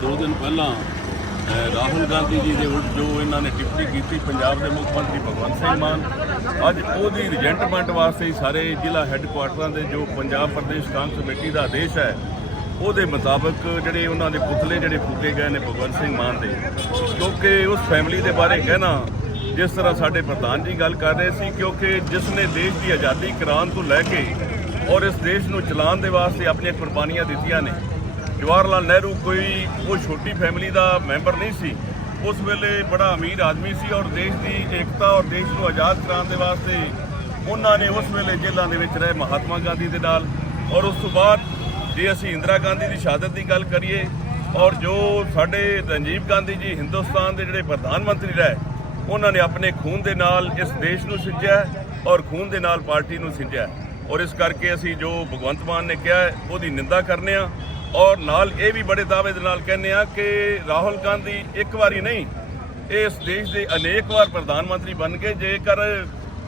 ਦੋ ਦਿਨ ਪਹਿਲਾਂ ਰਾਹੁਲ ਗਾਂਧੀ ਜੀ ਦੇ ਉਲਟ ਜੋ ਇਹਨਾਂ ਨੇ ਟਿੱਪਣੀ ਕੀਤੀ ਪੰਜਾਬ ਦੇ ਮੁੱਖ ਮੰਤਰੀ ਭਗਵੰਤ ਸਿੰਘ ਮਾਨ, ਅੱਜ ਉਹਦੀ ਰਿਜੈਂਟਮੈਂਟ ਵਾਸਤੇ ਹੀ ਸਾਰੇ ਜ਼ਿਲ੍ਹਾ ਹੈੱਡਕੁਆਟਰਾਂ ਦੇ ਜੋ ਪੰਜਾਬ ਪ੍ਰਦੇਸ਼ ਕਾਂਗਰਸ ਕਮੇਟੀ ਦਾ ਆਦੇਸ਼ ਹੈ, ਉਹਦੇ ਮੁਤਾਬਕ ਜਿਹੜੇ ਉਹਨਾਂ ਦੇ ਪੁਤਲੇ ਜਿਹੜੇ ਫੂਕੇ ਗਏ ਨੇ ਭਗਵੰਤ ਸਿੰਘ ਮਾਨ ਦੇ। ਕਿਉਂਕਿ ਉਸ ਫੈਮਿਲੀ ਦੇ ਬਾਰੇ ਕਹਿਣਾ, ਜਿਸ ਤਰ੍ਹਾਂ ਸਾਡੇ ਪ੍ਰਧਾਨ ਜੀ ਗੱਲ ਕਰ ਰਹੇ ਸੀ, ਕਿਉਂਕਿ ਜਿਸ ਨੇ ਦੇਸ਼ ਦੀ ਆਜ਼ਾਦੀ ਕਰਾਉਣ ਤੋਂ ਲੈ ਕੇ ਔਰ ਇਸ ਦੇਸ਼ ਨੂੰ ਚਲਾਉਣ ਦੇ ਵਾਸਤੇ ਆਪਣੀਆਂ ਕੁਰਬਾਨੀਆਂ ਦਿੱਤੀਆਂ ਨੇ ਜਵਾਹਰ ਲਾਲ ਨਹਿਰੂ ਕੋਈ, ਉਹ ਛੋਟੀ ਫੈਮਿਲੀ ਦਾ ਮੈਂਬਰ ਨਹੀਂ ਸੀ। ਉਸ ਵੇਲੇ ਬੜਾ ਅਮੀਰ ਆਦਮੀ ਸੀ ਔਰ ਦੇਸ਼ ਦੀ ਏਕਤਾ ਔਰ ਦੇਸ਼ ਨੂੰ ਆਜ਼ਾਦ ਕਰਾਉਣ ਦੇ ਵਾਸਤੇ ਉਹਨਾਂ ਨੇ ਉਸ ਵੇਲੇ ਜੇਲ੍ਹਾਂ ਦੇ ਵਿੱਚ ਰਹੇ ਮਹਾਤਮਾ ਗਾਂਧੀ ਦੇ ਨਾਲ। ਔਰ ਉਸ ਤੋਂ ਬਾਅਦ ਜੇ ਅਸੀਂ ਇੰਦਰਾ ਗਾਂਧੀ ਦੀ ਸ਼ਹਾਦਤ ਦੀ ਗੱਲ ਕਰੀਏ, ਔਰ ਜੋ ਸਾਡੇ ਰਣਜੀਵ ਗਾਂਧੀ ਜੀ ਹਿੰਦੁਸਤਾਨ ਦੇ ਜਿਹੜੇ ਪ੍ਰਧਾਨ ਮੰਤਰੀ ਰਹੇ, ਉਹਨਾਂ ਨੇ ਆਪਣੇ ਖੂਨ ਦੇ ਨਾਲ ਇਸ ਦੇਸ਼ ਨੂੰ ਸਿੰਜਿਆ ਔਰ ਖੂਨ ਦੇ ਨਾਲ ਪਾਰਟੀ ਨੂੰ ਸਿੰਜਿਆ ਔਰ ਇਸ ਕਰਕੇ ਅਸੀਂ ਜੋ ਭਗਵੰਤ ਮਾਨ ਨੇ ਕਿਹਾ ਉਹਦੀ ਨਿੰਦਾ ਕਰਨੇ ਆ ਔਰ ਨਾਲ ਇਹ ਵੀ ਬੜੇ ਦਾਅਵੇ ਦੇ ਨਾਲ ਕਹਿੰਦੇ ਆ ਕਿ ਰਾਹੁਲ ਗਾਂਧੀ ਇੱਕ ਵਾਰੀ ਨਹੀਂ, ਇਸ ਦੇਸ਼ ਦੇ ਅਨੇਕ ਵਾਰ ਪ੍ਰਧਾਨ ਮੰਤਰੀ ਬਣ ਕੇ ਜੇਕਰ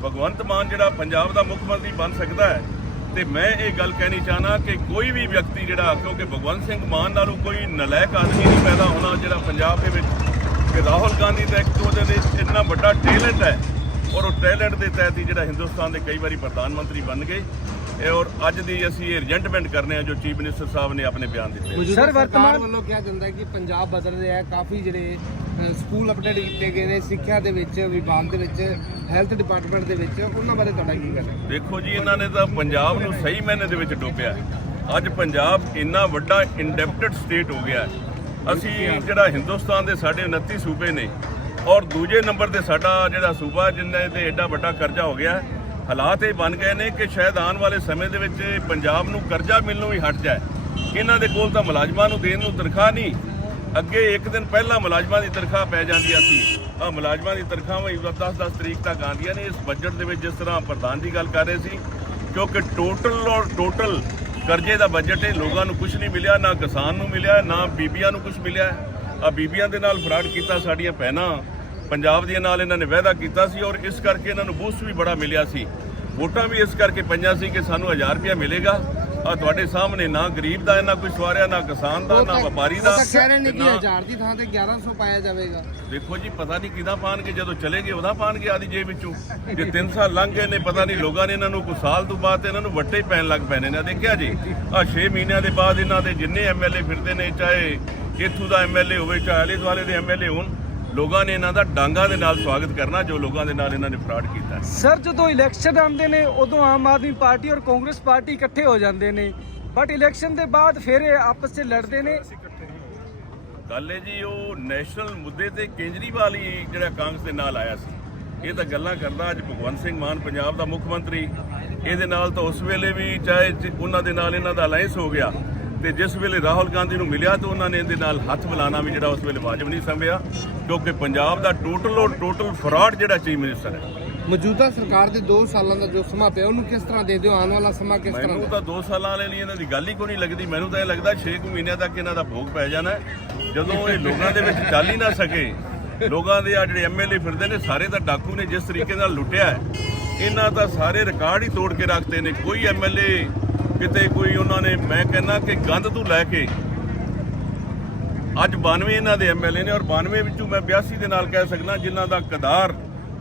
ਭਗਵੰਤ ਮਾਨ ਜਿਹੜਾ ਪੰਜਾਬ ਦਾ ਮੁੱਖ ਮੰਤਰੀ ਬਣ ਸਕਦਾ ਹੈ, ਤੇ ਮੈਂ ਇਹ ਗੱਲ ਕਹਿਣੀ ਚਾਹਨਾ ਕਿ ਕੋਈ ਵੀ ਵਿਅਕਤੀ ਜਿਹੜਾ, ਕਿਉਂਕਿ ਭਗਵੰਤ ਸਿੰਘ ਮਾਨ ਨਾਲੋਂ ਕੋਈ ਨਲਾਇਕ ਆਦਮੀ ਨਹੀਂ ਪੈਦਾ ਹੋਣਾ ਜਿਹੜਾ ਪੰਜਾਬ ਦੇ ਵਿੱਚ, ਕਿ ਰਾਹੁਲ ਗਾਂਧੀ ਦਾ ਇੱਕ ਉਹਦੇ ਵਿੱਚ ਇੰਨਾ ਵੱਡਾ ਟੈਲੈਂਟ ਹੈ। ਔਰ ਉਹ ਟੈਲੈਂਟ ਦੇ ਤਹਿਤ ਹੀ ਜਿਹੜਾ ਹਿੰਦੁਸਤਾਨ ਦੇ ਕਈ ਵਾਰੀ ਪ੍ਰਧਾਨ ਮੰਤਰੀ ਬਣ ਗਏ। ਇਹ ਔਰ ਅੱਜ ਦੀ ਅਸੀਂ ਇਹ ਰਿਜੈਂਟਮੈਂਟ ਕਰਨੇ ਆ ਜੋ ਚੀਫ ਮਿਨਿਸਟਰ ਸਾਹਿਬ ਨੇ ਆਪਣੇ ਬਿਆਨ ਦਿੱਤੇ ਸਰ ਸਰਕਾਰ ਵਰਤਮਾਨ ਵੱਲੋਂ ਕਿਹਾ ਜਾਂਦਾ ਹੈ ਕਿ ਪੰਜਾਬ ਬਦਲ ਰਿਹਾ ਹੈ ਕਾਫੀ ਜਿਹੜੇ ਸਕੂਲ ਅਪਡੇਟ ਕੀਤੇ ਗਏ ਨੇ ਸਿੱਖਿਆ ਦੇ ਵਿੱਚ ਵਿਭਾਗ ਦੇ ਵਿੱਚ ਹੈਲਥ ਡਿਪਾਰਟਮੈਂਟ ਦੇ ਵਿੱਚ ਉਹਨਾਂ ਬਾਰੇ ਤੁਹਾਡਾ ਕੀ ਕਹਿਣਾ ਹੈ ਦੇਖੋ ਜੀ ਇਹਨਾਂ ਨੇ ਤਾਂ ਪੰਜਾਬ ਨੂੰ ਸਹੀ ਮਾਇਨੇ ਦੇ ਵਿੱਚ ਡੋਬਿਆ ਅੱਜ ਪੰਜਾਬ ਇੰਨਾ ਵੱਡਾ ਇੰਡੈਪਟਡ ਸਟੇਟ ਹੋ ਗਿਆ ਹੈ। ਅਸੀਂ ਜਿਹੜਾ ਹਿੰਦੁਸਤਾਨ ਦੇ ਸਾਡੇ 29 ਸੂਬੇ ਨੇ ਔਰ ਦੂਜੇ ਨੰਬਰ ਤੇ ਸਾਡਾ ਜਿਹੜਾ ਸੂਬਾ ਜਿੰਨੇ ਤੇ ਐਡਾ ਵੱਡਾ ਕਰਜ਼ਾ ਹੋ ਗਿਆ ਹੈ। ਹਾਲਾਤ ਇਹ ਬਣ ਗਏ ਨੇ ਕਿ ਸ਼ਾਇਦ ਆਉਣ ਵਾਲੇ ਸਮੇਂ ਦੇ ਵਿੱਚ ਪੰਜਾਬ ਨੂੰ ਕਰਜ਼ਾ ਮਿਲਣੋਂ ਹੀ ਹਟ ਜਾਏ। ਇਹਨਾਂ ਦੇ ਕੋਲ ਤਾਂ ਮੁਲਾਜ਼ਮਾਂ ਨੂੰ ਦੇਣ ਨੂੰ ਤਨਖਾਹ ਨਹੀਂ। ਅੱਗੇ ਇੱਕ ਦਿਨ ਪਹਿਲਾਂ ਮੁਲਾਜ਼ਮਾਂ ਦੀ ਤਨਖਾਹ ਪੈ ਜਾਂਦੀਆਂ ਸੀ। ਆ ਮੁਲਾਜ਼ਮਾਂ ਦੀ ਤਨਖਾਹਾਂ ਵੀ 10-10 ਤਰੀਕ ਤੱਕ ਆਉਂਦੀਆਂ ਨੇ। ਇਸ ਬਜਟ ਦੇ ਵਿੱਚ ਜਿਸ ਤਰ੍ਹਾਂ ਪ੍ਰਧਾਨ ਦੀ ਗੱਲ ਕਰ ਰਹੇ ਸੀ, ਕਿਉਂਕਿ ਟੋਟਲ ਔਰ ਟੋਟਲ ਕਰਜ਼ੇ ਦਾ ਬਜਟ ਹੈ ਲੋਕਾਂ ਨੂੰ ਕੁਝ ਨਹੀਂ ਮਿਲਿਆ, ਨਾ ਕਿਸਾਨ ਨੂੰ ਮਿਲਿਆ, ਨਾ ਬੀਬੀਆਂ ਨੂੰ ਕੁਝ ਮਿਲਿਆ। ਆ ਬੀਬੀਆਂ ਦੇ ਨਾਲ ਫਰਾਡ ਕੀਤਾ ਸਾਡੀਆਂ ਭੈਣਾਂ। ਪੰਜਾਬ ਦੀਆਂ ਨਾਲ ਇਹਨਾਂ ਨੇ ਵਾਅਦਾ ਕੀਤਾ ਸੀ ਔਰ ਇਸ ਕਰਕੇ ਇਹਨਾਂ ਨੂੰ ਬੂਸਟ ਵੀ ਬੜਾ ਮਿਲਿਆ ਸੀ। ਵੋਟਾਂ ਵੀ ਇਸ ਕਰਕੇ ਪਈਆਂ ਸੀ ਕਿ ਸਾਨੂੰ 1000 ਰੁਪਇਆ ਮਿਲੇਗਾ। ਆ ਤੁਹਾਡੇ ਸਾਹਮਣੇ ਨਾ ਗਰੀਬ ਦਾ ਇਹਨਾਂ ਕੋਈ ਸਵਾਰਿਆ ਨਾ ਕਿਸਾਨ ਦਾ ਨਾ ਵਪਾਰੀ ਦਾ ਤਾਂ ਕਹਿ ਰਹੇ ਨੇ ਕਿ ਨਾ- 1000 ਦੀ ਥਾਂ ਤੇ 1100 ਪਾਇਆ ਜਾਵੇਗਾ। ਦੇਖੋ ਜੀ ਪਤਾ ਨਹੀਂ ਕਿਦਾਂ ਪਾਣਗੇ ਜਦੋਂ ਚਲੇਗੇ ਉਹਦਾ ਪਾਣਗੇ ਆਦੀ ਜੇਬ ਵਿੱਚੋਂ। ਜੇ 3 ਸਾਲ ਲੰਘ ਗਏ ਨੇ ਪਤਾ ਨਹੀਂ ਲੋਕਾਂ ਨੇ ਇਹਨਾਂ ਨੂੰ ਕੋਈ ਸਾਲ ਤੋਂ ਬਾਅਦ ਇਹਨਾਂ ਨੂੰ ਵੱਟੇ ਪੈਣ ਲੱਗ ਪੈਣੇ ਨੇ। ਦੇਖਿਆ ਜੀ ਆ 6 ਮਹੀਨਿਆਂ ਦੇ ਬਾਅਦ ਇਹਨਾਂ ਦੇ ਜਿੰਨੇ ਐਮਐਲਏ ਫਿਰਦੇ ਨੇ ਚਾਹੇ ਇੱਥੋਂ ਦਾ ਐਮਐਲਏ ਹੋਵੇ ਚਾਹੇ ਆਲੇ ਦੁਆਲੇ ਦੇ ਐਮਐਲਏ ਹੋਣ ਲੋਕਾਂ ਨੇ ਇਹਨਾਂ ਦਾ ਡਾਂਗਾ ਦੇ ਨਾਲ ਸਵਾਗਤ ਕਰਨਾ ਜੋ ਲੋਕਾਂ ਦੇ ਨਾਲ ਇਹਨਾਂ ਨੇ ਫਰਾਡ ਕੀਤਾ। ਸਰ ਜਦੋਂ ਇਲੈਕਸ਼ਨ ਆਉਂਦੇ ਨੇ ਉਦੋਂ ਆਮ ਆਦਮੀ ਪਾਰਟੀ ਔਰ ਕਾਂਗਰਸ ਪਾਰਟੀ ਇਕੱਠੇ ਹੋ ਜਾਂਦੇ ਨੇ। ਬਟ ਇਲੈਕਸ਼ਨ ਦੇ ਬਾਅਦ ਫਿਰ ਇਹ ਆਪਸ 'ਚ ਲੜਦੇ ਨੇ। ਗੱਲ ਹੈ ਜੀ ਉਹ ਨੈਸ਼ਨਲ ਮੁੱਦੇ ਤੇ ਕੇਜਰੀਵਾਲ ਹੀ ਜਿਹੜਾ ਕਾਂਗਰਸ ਦੇ ਨਾਲ ਆਇਆ ਸੀ। ਇਹ ਤਾਂ ਗੱਲਾਂ ਕਰਦਾ ਅੱਜ ਭਗਵੰਤ ਸਿੰਘ ਮਾਨ ਪੰਜਾਬ ਦਾ ਮੁੱਖ ਮੰਤਰੀ। ਇਹਦੇ ਨਾਲ ਤਾਂ ਉਸ ਵੇਲੇ ਵੀ ਚਾਹੇ ਉਹਨਾਂ ਦੇ ਨਾਲ ਇਹਨਾਂ ਦਾ ਅਲਾਈਅੰਸ ਹੋ ਗਿਆ। ਤੇ ਜਿਸ ਵੇਲੇ ਰਾਹੁਲ ਗਾਂਧੀ ਨੂੰ ਮਿਲਿਆ ਤਾਂ ਉਹਨਾਂ ਨੇ ਇਹਦੇ ਨਾਲ ਹੱਥ ਮਿਲਾਣਾ ਵੀ ਜਿਹੜਾ ਉਸ ਵੇਲੇ ਵਾਜਬ ਨਹੀਂ ਸਮਝਿਆ ਕਿਉਂਕਿ ਪੰਜਾਬ ਦਾ ਟੋਟਲ ਔਰ ਟੋਟਲ ਫਰਾਡ ਜਿਹੜਾ ਚੀਫ ਮਿਨਿਸਟਰ ਹੈ। ਮੌਜੂਦਾ ਸਰਕਾਰ ਦੇ 2 ਸਾਲਾਂ ਦਾ ਜੋ ਸਮਾਂ ਪਿਆ ਉਹਨੂੰ ਕਿਸ ਤਰ੍ਹਾਂ ਦੇ ਦਿਓ ਆਉਣ ਵਾਲਾ ਸਮਾਂ ਕਿਸ ਤਰ੍ਹਾਂ ਮੈਨੂੰ ਤਾਂ 2 ਸਾਲਾਂ ਵਾਲੇ ਲਈ ਇਹਨਾਂ ਦੀ ਗੱਲ ਹੀ ਕੋਈ ਨਹੀਂ ਲੱਗਦੀ। ਮੈਨੂੰ ਤਾਂ ਇਹ ਲੱਗਦਾ 6 ਮਹੀਨਿਆਂ ਤੱਕ ਇਹਨਾਂ ਦਾ ਭੋਗ ਪੈ ਜਾਣਾ। ਜਦੋਂ ਇਹ ਲੋਕਾਂ ਦੇ ਵਿੱਚ ਚੱਲ ਹੀ ਨਾ ਸਕੇ ਲੋਕਾਂ ਦੇ ਆ ਜਿਹੜੇ ਐਮਐਲਏ ਫਿਰਦੇ ਨੇ ਸਾਰੇ ਤਾਂ ਡਾਕੂ ਨੇ ਜਿਸ ਤਰੀਕੇ ਨਾਲ ਲੁੱਟਿਆ ਇਹਨਾਂ ਤਾਂ ਸਾਰੇ ਰਿਕਾਰਡ ਹੀ ਤੋੜ ਕੇ ਰੱਖਦੇ ਨੇ। ਕੋਈ ਐਮਐਲਏ ਕਿਤੇ ਕੋਈ ਉਹਨਾਂ ਨੇ, ਮੈਂ ਕਹਿੰਦਾ ਕਿ ਗੰਦ ਤੋਂ ਲੈ ਕੇ। ਅੱਜ 92 ਇਹਨਾਂ ਦੇ ਐਮਐਲਏ ਨੇ ਔਰ 92 ਵਿੱਚੋਂ ਮੈਂ 82 ਦੇ ਨਾਲ ਕਹਿ ਸਕਦਾ ਜਿਨ੍ਹਾਂ ਦਾ ਕਦਾਰ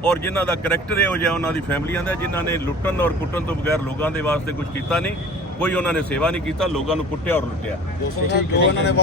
ਔਰ ਜਿਨ੍ਹਾਂ ਦਾ ਕਰੈਕਟਰ ਇਹੋ ਜਿਹਾ ਉਹਨਾਂ ਦੀ ਫੈਮਲੀਆਂ ਦਾ ਜਿਨ੍ਹਾਂ ਨੇ ਲੁੱਟਣ ਔਰ ਕੁੱਟਣ ਤੋਂ ਬਗੈਰ ਲੋਕਾਂ ਦੇ ਵਾਸਤੇ ਕੁਝ ਕੀਤਾ ਨਹੀਂ, ਕੋਈ ਉਹਨਾਂ ਨੇ ਸੇਵਾ ਨਹੀਂ ਕੀਤਾ, ਲੋਕਾਂ ਨੂੰ ਕੁੱਟਿਆ ਔਰ ਲੁੱਟਿਆ।